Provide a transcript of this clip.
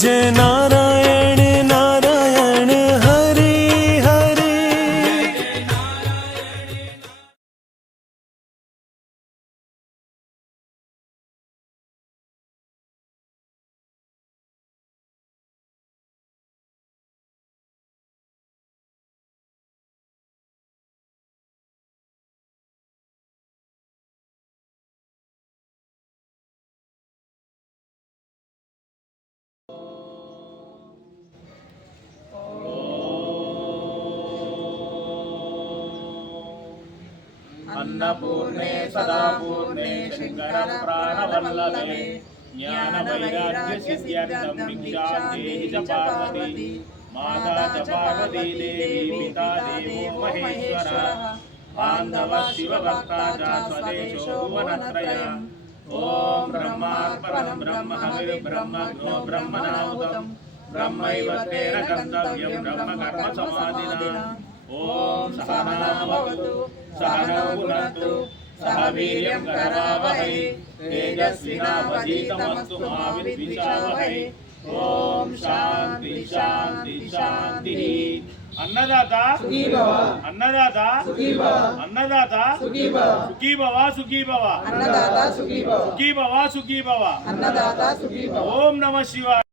जय नारायण नारायण हरे हरे। अन्नपूर्णे सदा पूर्णे शंकर प्राणवल्लभे ज्ञानवैराग्य सिद्ध्यर्थं भिक्षां देहि च पार्वती। माता च पार्वती देवी पिता देवो महेश्वरः बान्धवः शिवभक्ता च स्वदेशो भुवनत्रयम्। ॐ ब्रह्मार्पणं ब्रह्म हविर्ब्रह्मज्ञो ब्रह्मणाहुतं ब्रह्मैव तेन गन्तव्यं ब्रह्मकर्म समाधिना। ॐ सहना भवतु सहनौ भुनक्तु सह वीर्यं करवावहै तेजस्विनावधीतमस्तु मा विद्विषावहै। ओम शांति शांति शांति। अन्नदाता सुखी भव, अन्नदाता सुखी भव, अन्नदाता सुखी भव, सुखी भव सुखी भव, अन्नदाता सुखी भव, सुखी भव सुखी भव, अन्नदाता सुखी भव। ओम नमः शिवाय।